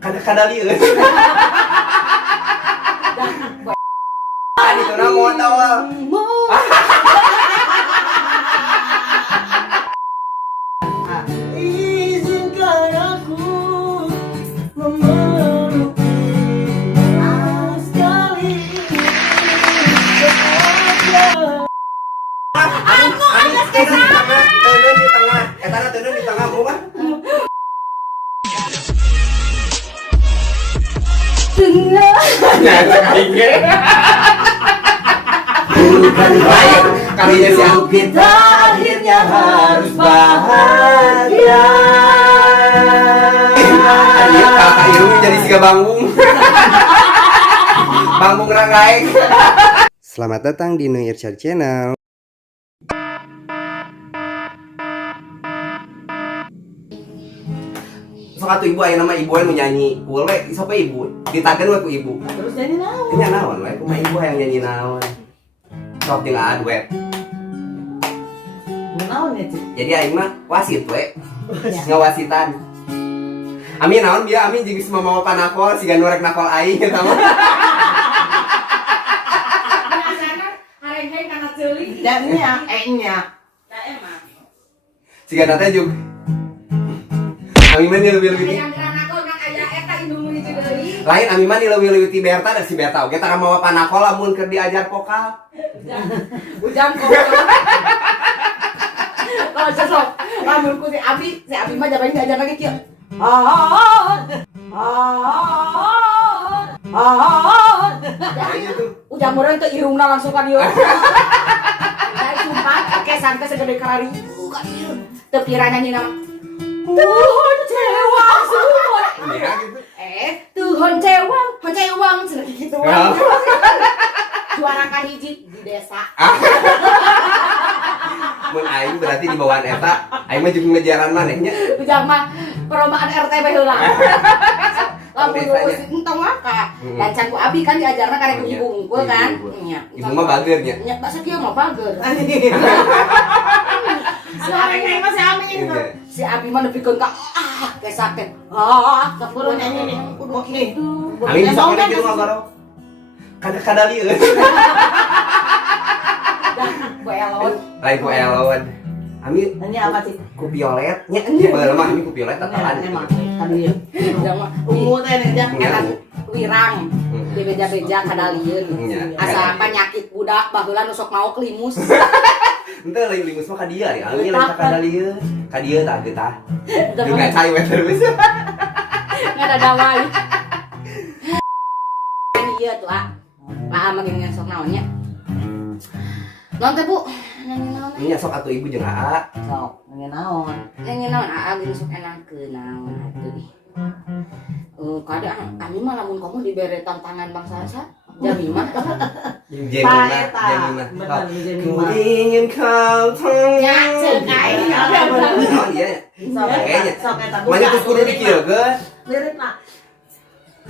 Kada lieu. Tadi tuh nama mau tahu. Izinkan aku memeluk sekali. Aku ada di tengah. Tenan di tengah. Etana tenan di tengah mau mah. Nah, kayaknya. Kalinya si aku Kita akhirnya harus bahagia. Ayo kakak Irung jadi siga bangung. Bangung rangai. Selamat datang di New Irsyad Channel. Sok atuh ibu aya nama ibu anu nyanyi. Kuel we siapa ibu? Ditagen we ku ibu. Terus jadi naon? Nya naon we kumaha ibu yang nyanyi naon. Sok jeung aad we. Naon ya, Cik? Jadi aing mah wasit we. Ngawasitan. Ami naon bieu ami jeung semua mau panakol siga norek nakol aing eta mah. Hareng-hareng kana teuling. Dan nya, nya. Da emang. Siga teh juk. Ami mah lebih-lebih. Yang ranakol nang aya eta indung hiji deui. Lain ami mah lebih-lebih ti Berta dan si Berta oge tara mawa panakol lamun keur diajar vokal. Ujang kok. Kalau sosok lamun ku si Abi mah jabain diajar lagi kieu. Ujang meureun teh irungna langsung ka dieu. Dai sumpah kesan teh segede karari. Ka dieu. Teu pira nyanyi nama. Tuhun cewang semua. Iya gitu. Tuhun cewang cenah kitu. Juara kahiji di desa. Mun aing berarti di bawaan eta, aing mah jeung ngejaran manehnya. Ujang mah perlombaan RTB heula. Lamun lulus entong maka. Dan can ku Abi kan diajarna karek ku ibu unggul kan. Nya. Ibu mah bager nya. Nya basa kieu mah bager. Si Abi mah si Ami itu. Si Abi mah nepikeun ka kesaken. Kudu nyanyi nih. Kudu nih. Aing bisa ngomong gitu ngabaro. Kada lieu. Ku elon. Lain ku elon. Ami Ini apa sih? ku violet. Nya bae mah ami ku violet tatalan. Emang tadi ya. Ujang mah Ungu teh nih Jang. eta wirang. Di beja-beja kada lieun. Nya. Asa penyakit budak baheula nu sok mau klimus. Henteu lain limus mah ka dieu ari. Ami lain kada lieu. Ka dieu tah getah. Juga cai we terus. Ada damai. Iya tuh paham lagi yang sok naonnya. Naon teh Bu? Nyanyi naon? Nya sok atuh ibu jeung Aa. Sok, nyanyi naon? Nyanyi naon? Gini sok enakeun naon atuh ih. Kada ami mah lamun kamu dibere tantangan bangsa sa. Jamimah. Jemima. Bener, Ku ingin kau Ya, ceuk aing. Oh iya. Kayaknya. Sok eta Mana terus kudu dikieukeun. Lirik lah.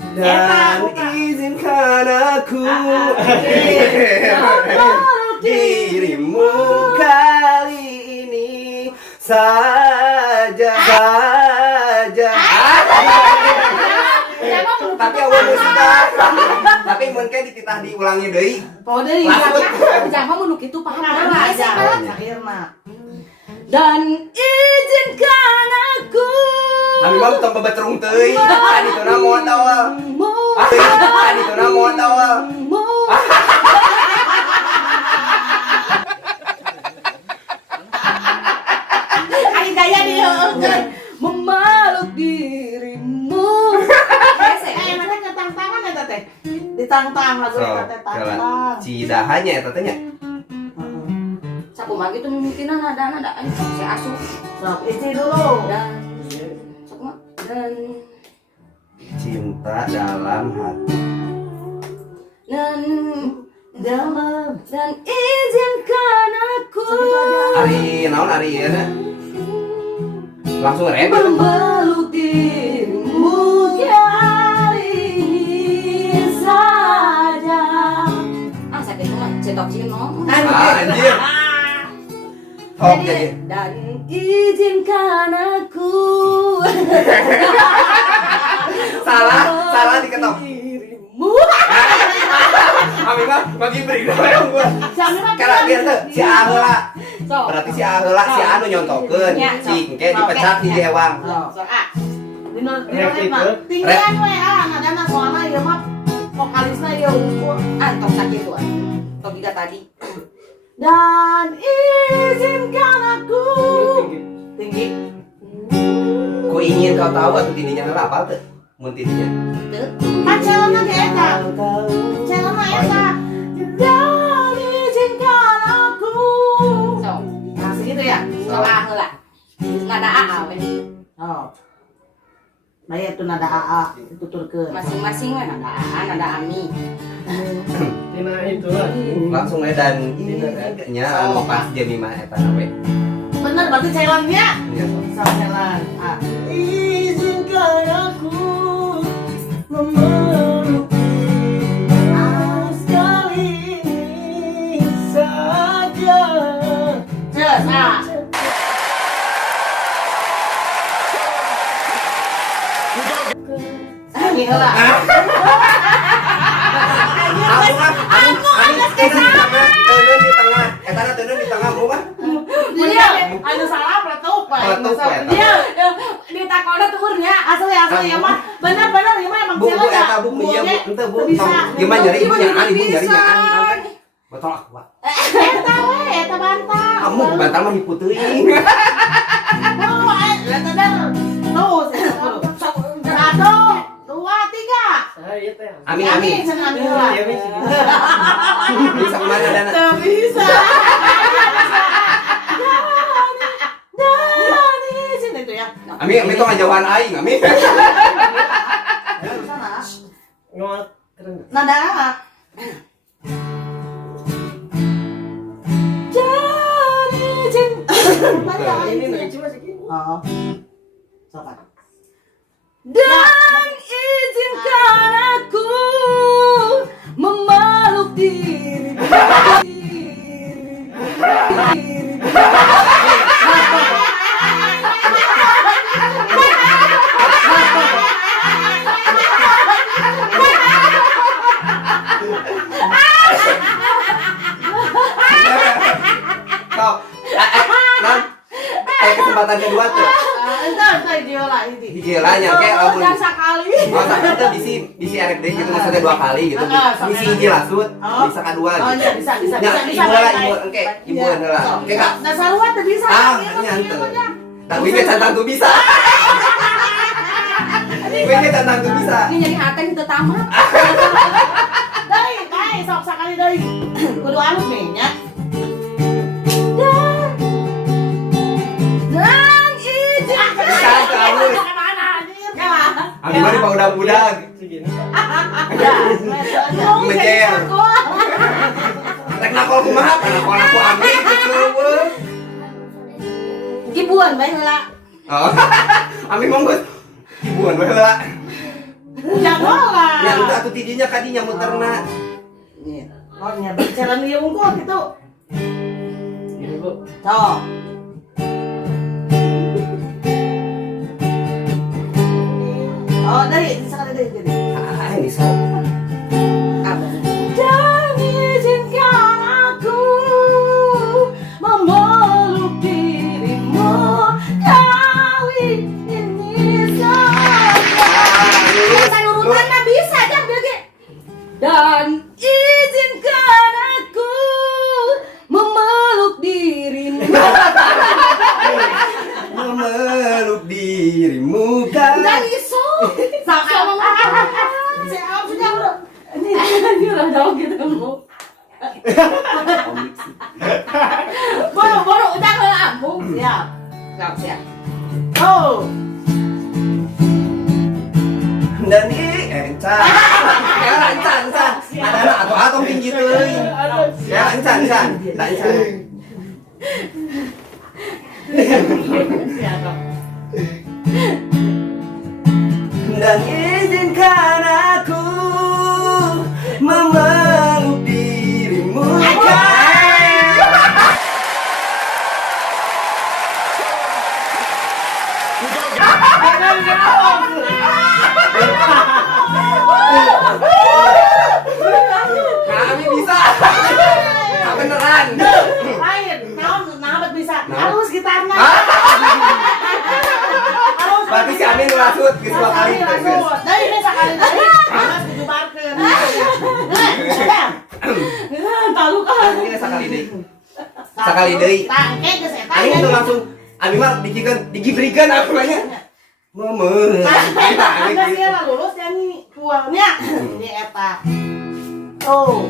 Dan izinkan aku dirimu kali ini saja. Tapi awal musik tapi mun kayak dititah diulangi deui. Oh deui. Ujang mah mun kitu paham Nah, aja. akhirna. Dan izinkan aku. Ami mah tong babaterung teuing. Tadi tuh na moal tawa. Tadi tuh na moal tawa. Ari gaya dia memeluk dirimu. Mana ketangtangan eta teh? Ditantang lagu eta teh tantang. Cidahannya eta teh nya. Sapu mah gitu mungkinan ada si asuh. Sok isi dulu. Dan sok mah dan Cinta dalam hati. dan izinkan aku Ari naon ari ieu na? Langsung rap. memeluk dirimu kali ini saja. Sakit mah cetok cino. Anjir. Tok jadi. Dan izinkan aku. Salah diketok. Dirimu. Ami mah bagi beri doang gua. Si Ami mah Kalau biar tuh si Aheula. Sok. Berarti si Aheula si anu nyontokeun. Ya, Si engke dipecak di ewang. Sok A. dino tinggian we nadana soalna ieu mah vokalisna ieu unggul. Antok sakit tuh. Tok juga tadi. Dan izinkan aku tinggi. Ku ingin kau tahu atuh tidinya heula apa teu? Mun tidinya. Teu. Kan celana ge eta. Celana eta. Dan izinkan aku. Sok. Nah segitu ya. Sok A heula. Nada A we. Oh. Nah itu nada AA tuturkeun. Masing-masing we nada A, nada Ami. Tina itu lah. Langsung edan nya anu pas Jemima eta we. Bener berarti celannya. Iya, sok. Sama celan. Ah. Izinkan aku memeluk sekali ini saja. Cus, ah. Ini heula. Teunun di tengah. Eta na teunun di tengah mu mah. Dia anu salah peletuk we. Peletuk we. Dia Di takona tuurnya. asli ya mah. Bener ya mah emang Bu celan ya. eta bu iya bu henteu bu. Bisa. Gimana nyari ibu nyaan ibu nyari nyaan. Betul aku Pak. Eta we, eta bantal. Kamu bantal mah hipu teuing. Oh, eta dah. Tuh, satu, dua, tiga. Saya teh. Amin Amin, amin. cenah amin heula. Ya wis. Bisa kemana dana? Teu bisa. Dani, sini itu ya. Amin itu ngajauhan aing amin. Sana. Ngot keren. Nada apa? Jadi cinta. Ini nih cuma segini. Oh. Sopan. Dan izinkan aku memeluk dirimu. Kau non kesempatan kedua tuh. Entar diola ini. Hijilanya kayak lamun. Udah sekali. Oh, tapi itu bisi arek deui gitu maksudnya 2 kali gitu. Bisi hiji lasut, bisa kadua Oh gitu. iya bisa. Ya, ibu lah, ibu, oke, ibu lah. Oke, Kak. Nah, sarua tuh bisa. Nyanteng. Tapi gue cantang tuh bisa. Gue cantang tuh bisa. Ini jadi hati itu tamat. Dai, sok sekali dai. Kudu alus nih nya. Dan izin. Bisa kamu. Mana anjir? Ya. Ami mah di budak-budak. Segini. Ya. Mejer. Rek nakol kumaha? Nakol aku ami gitu. Ibuan bae heula. Oh. Ami mah geus ibuan we heula. Jangan lah. Ya udah atuh tidinya kadinya muterna. Nih. Oh, nya berjalan ieu unggul gitu. Ini Bu. Sok. Oh, dari sekali dari jadi. Ah, ini sok. Apa? Dan izinkan aku memeluk dirimu kali ini saja. Urutan mah bisa jam ge. Dan izinkan aku memeluk dirimu. Memeluk dirimu kan. Dan iso. Sama. Saya sudah bro. Ini udah jauh gitu kamu. Boro udah ke Lampung. Siap. Siap. Oh. Dan ini encan. Ya encan. Ada atau tinggi teuing. Ya encan. Da encan. Siap. Dan izinkan aku memeluk dirimu kan. Geus dua kali teh, langsung. geus. Dari ini sekali tadi. Mas dijubarkeun. Tahu kan? Ini sakali deui. Sakali deui. Tangke geus eta. Aing itu langsung abi mah digibrikeun apa banyak. Meme. Ada sih lah lulus ya nih puangnya di eta. Oh.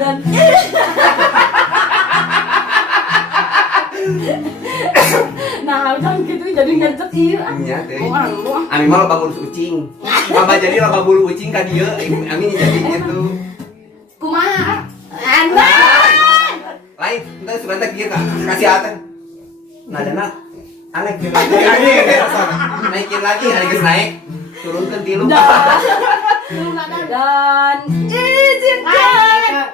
Dan nah, jangan gitu jadi ngercet ieu. Nya teh. Oh, anu. Ami mah loba ngurus ucing. Loba jadi loba bulu ucing ka dieu. Ami jadi gitu. Kumaha? Lain, entar sebentar kieu kasih ate. Nadana aneh kieu lagi. Naikin lagi, hari geus naik. Turunkeun 3. Dan izinkan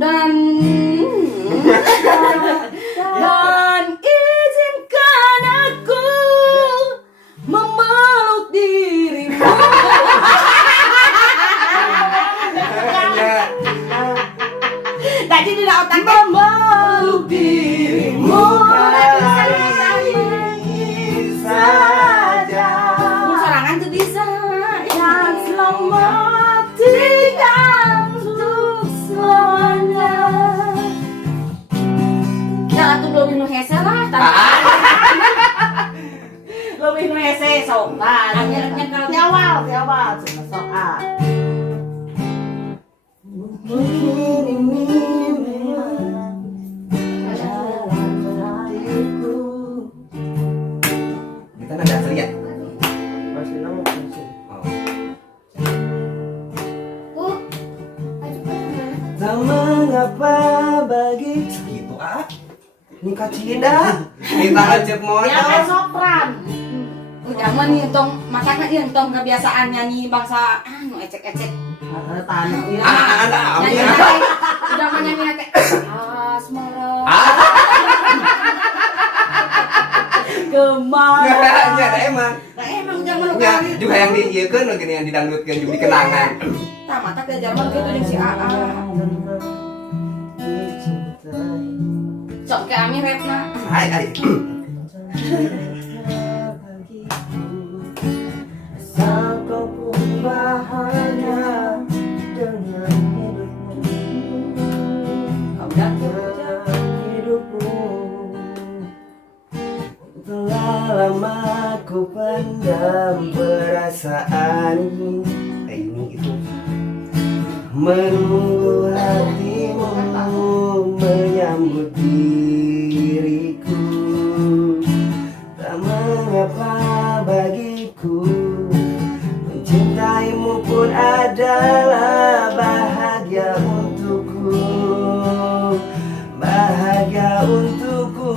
dan izinkan aku memeluk dirimu. Tadi tidak otak Memeluk dirimu saja. Mun sorangan tuh bisa yang selamat tinggal untuk selamanya. Ya tuh belum minum hese lah. lebih nu hese sok. Nah, nyawal cuma soal. Mungkin ini memang jalan terakhirku. Kita nada asli ya? Masih nama masih. Oh. Tak mengapa bagi Gitu ah. Ini kacida. Minta aja mau. Ya kan sopran. Jangan nih tong makanya ieu tong kebiasaan nyanyi bangsa anu ecek-ecek. Tanah ieu. Ada ami. Nyanyi udah menyanyi teh asmara. Gemar. Ya ada emang. Nah, emang zaman lu Ya, kali. juga yang diieukeun gini yang didangdutkeun juga dikenangan. Tah mata ke zaman gitu jeung si AA. dicintai. Sok ke ami rapna. Hai. Asal kau pun bahagia dengan hidupmu. Udah. Dengan hidupmu. Telah lama ku pendam perasaan Ini itu. menunggu hatimu menyambut diriku. Tak mengapa bagiku mencintaimu pun adalah bahagia untukku, bahagia untukku.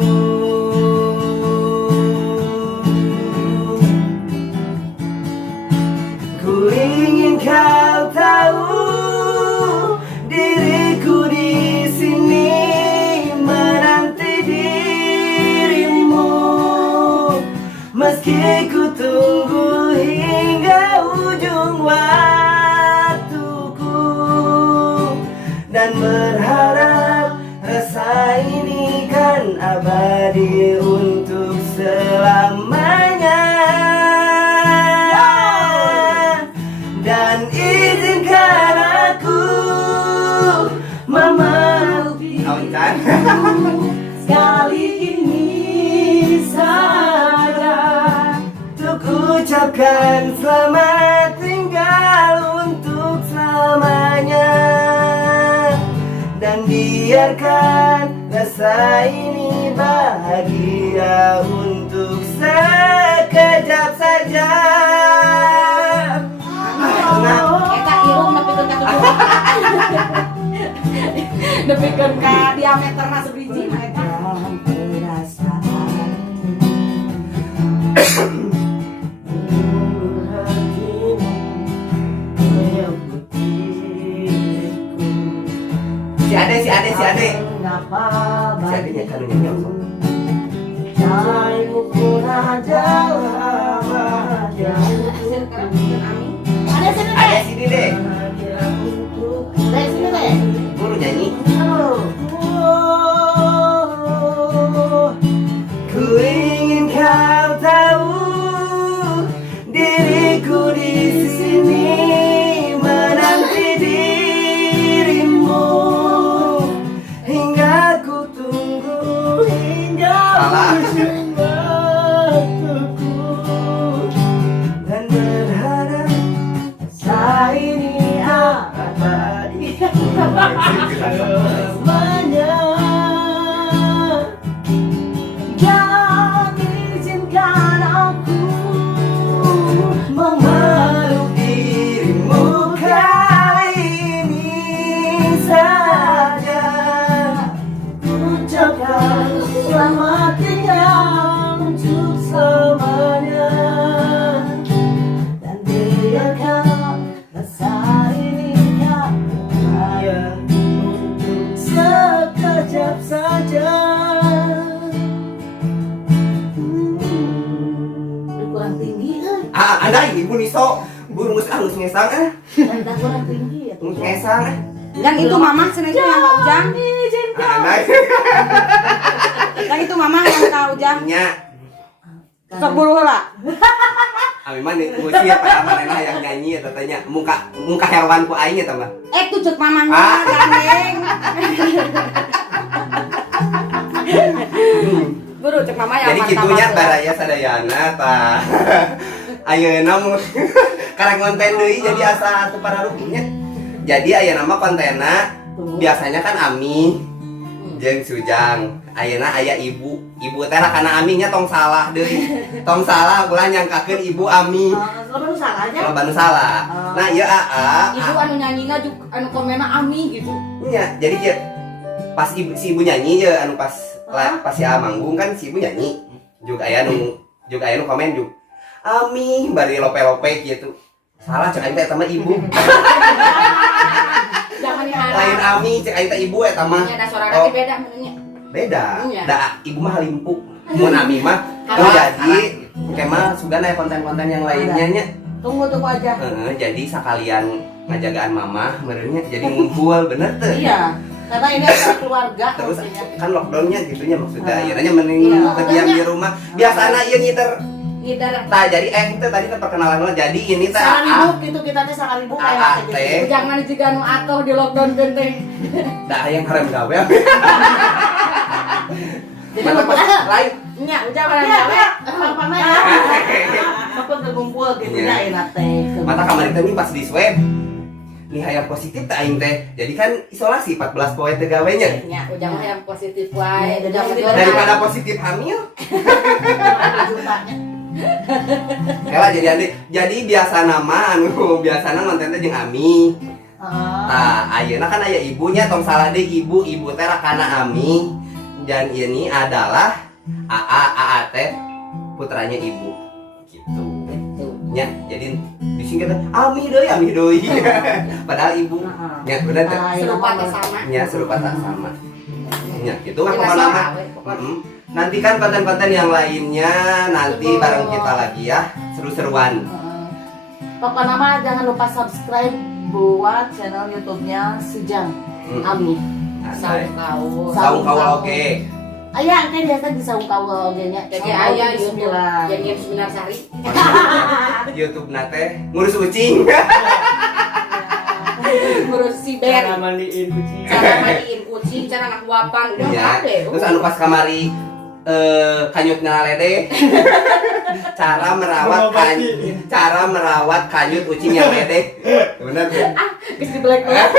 Ku ingin kau tahu diriku di sini menanti dirimu, meski ku tunggu hingga ujung waktuku, dan berharap rasa ini kan abadi untuk selamanya. Dan izinkan aku memeluk Awan Sekali ini saja. untuk ucapkan selamat tinggal untuk selamanya, dan biarkan rasa ini bahagia untuk sekejap saja. Eta irung nepikeun ka tujuh. Nepikeun ka diameterna sabiji mah eta. Si Ade. Si Mengapa Adenya kan nyanyi langsung. cintaimu pun adalah bahagia Hasil kerapikeun ami. Ada sini Ada deh. sini deh. bahagia untuk Dari sini deh. Guru nyanyi. Halo. oh, salah. Dan berharap saya ini abadi selamanya. Jangan izinkan aku memeluk dirimu kali ini saja. Ucapkan selamat tinggal untuk selamanya. Dan biarkan rasa ini kau bayang untuk sekejap saja. Kurang tinggi kan? Ada ibu niso, bu ngus ngesang Anda kurang tinggi ya. ngus ngesang Yang itu mama seneng yang Kak Ujang. Ada Yang itu mama yang Kak Ujang. nya. Sok buru lah. Ami mah musi apa manehna yang nyanyi eta teh nya muka hewan ku aing eta mah. Tuh cek mamanya Ah. gandeng. Buru cek mama yang Jadi mantap. kitunya baraya sadayana tah. Ayeuna mun karek konten deui jadi asa teu pararukunya. Jadi ayeuna mah kontenna biasanya kan Ami jeung Sujang. Ayeuna aya ibu teh kana Ami nya tong salah deui. Tong salah ulah nyangkakeun ibu Ami. Lo salah aja. Kalau banu salah. Nah, ieu AA. Ibu anu nyanyina juga anu komenna Ami gitu. Nya, jadi kieu pas si ibu nyanyi ya anu pas si A manggung kan si ibu nyanyi. Juga aya nu komen juga. Ami bari lope-lope gitu. Salah cek aing teh eta mah ibu. Jangan diharap. Lain Ami cek aing teh ibu eta mah. Nya da suarana teh beda menurutnya. Beda. Iya. Da ibu mah halimpu. Mun Ami mah tuh jadi kemah sugan aya konten-konten yang lainnya nya. Tunggu aja. Jadi sekalian ngajagaan mama merenya jadi ngumpul bener tuh. Iya. Karena ini adalah keluarga. Terus maksudnya. kan lockdownnya gitunya maksudnya akhirnya mending Iya. diam di rumah biasanya iya ngiter Ngidar. tah jadi itu tadi teh perkenalan lo jadi ini teh Sangat ribut gitu kita teh sangat ribut AA kayak teh. gitu. Jangan juga nu atuh di lockdown genteng. dah yang harem gawe Jadi mantap lupa. lain Nya ujang barang Iya, gawe. iya. Apa-apa Apa terkumpul gitu Iya. ya enak teh. mata kamar itu nih pas di swab nih hayang positif teh aing teh jadi kan isolasi 14 poe teh gawenya Nya ujang mah yang positif wae. Jadi Ujang positif. betul. daripada positif hamil Jutanya. kela jadi biasa nama anu biasana nonton teh jeung Ami. Nah, ayeuna kan aya ibunya tong salah deh ibu teh rakana Ami. Dan ini adalah AA teh putranya ibu. Gitu. Nya, jadi disingkat Ami deui. Padahal ibu. Nya, bener teh. Serupa atau sama. Nya serupa tak sama. Nya, gitu mah Jelas pokokna mah. sama, we, pokoknya. Nantikan konten-konten yang lainnya nanti bareng kita lagi ya. Seru-seruan. Pokoknya mah jangan lupa subscribe buat channel YouTube-nya Sujang Ami. Saung kau. Saung kawa oke. Ayah, kan biasa di saung kawa oge nya. Jadi aya YouTube yang Seminar Sari. YouTube nate ngurus ucing. Ngurus si Cara Ben. mandiin kucing. Cara mandiin kucing, cara ngakuapan. Udah Ya. ada. Terus anu pas kamari kanyutna lede. cara merawat kanyut ucing yang lede. Bener ya? Geus di black black.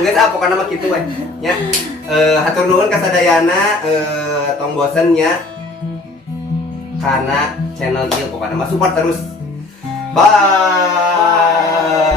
Geus pokona mah kitu we. Nya. Hatur nuhun ka sadayana tong bosen nya. Karena channel ieu pokona mah support terus. Bye.